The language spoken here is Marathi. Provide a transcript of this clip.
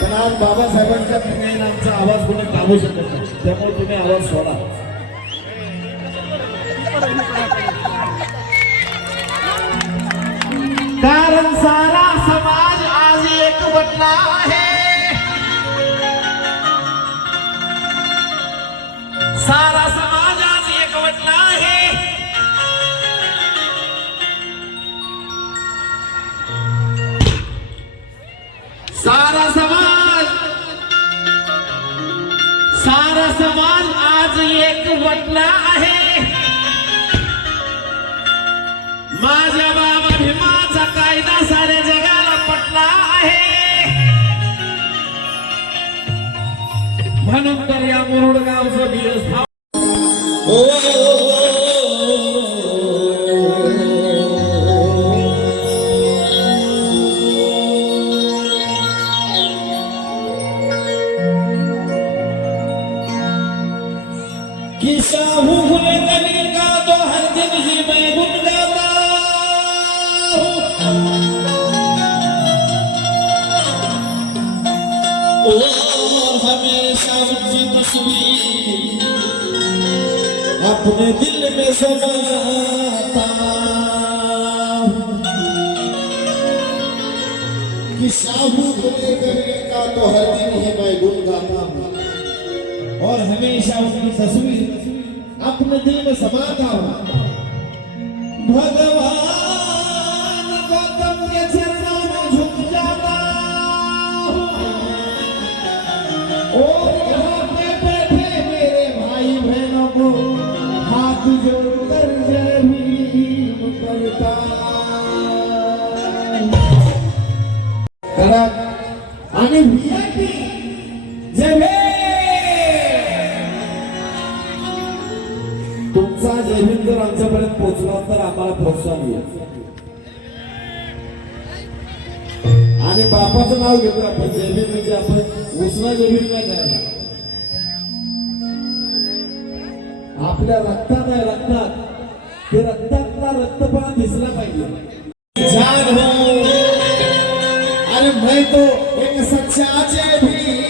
पण आज बाबासाहेबांच्या प्रेमाने आमचा आवाज कोणी थांबवू शकत नाही, त्यामुळे तुम्ही आवाज सोडा. कारण सारा समाज आज एकवटला आहे. सारा समाज आज एकवटला आहे. सारा समाज आज एकवटला आहे. माझ्या बाबा भीमाचा कायदा साऱ्या जगाला पटला आहे. म्हणून तर या मुरुड गावचं बीएस कि साहू हुए कबीर का तो हर दिन ही मैं गुन गाता हूँ. और हमेशा उनकी तस्वीर अपने दिल में सजाता हूँ. कि साहू हुए कबीर का तो हर दिन ही मैं गुन गाता हूँ और हमेशा उनकी तस्वीर अपने दिल में समाता हूं. भगवान गौतम के चरणों में झुक जाता हूं और यहाँ पे बैठे मेरे भाई बहनों को हाथ जोड़कर जय भीम करता करा आणि VIP जय भीम. तुमचा जय भीम जर आमच्यापर्यंत पोहोचला तर आम्हाला प्रोत्साहन मिळेल. आणि बापाचं नाव घेतो आपण जय भीम म्हणजे आपण उसना जय भीम नाही करायला. आपल्या रक्तात आहे, रक्तात ते रक्तातला रक्तपणा दिसला पाहिजे. जान हो अरे मैं तो एक सच्चा जय भीम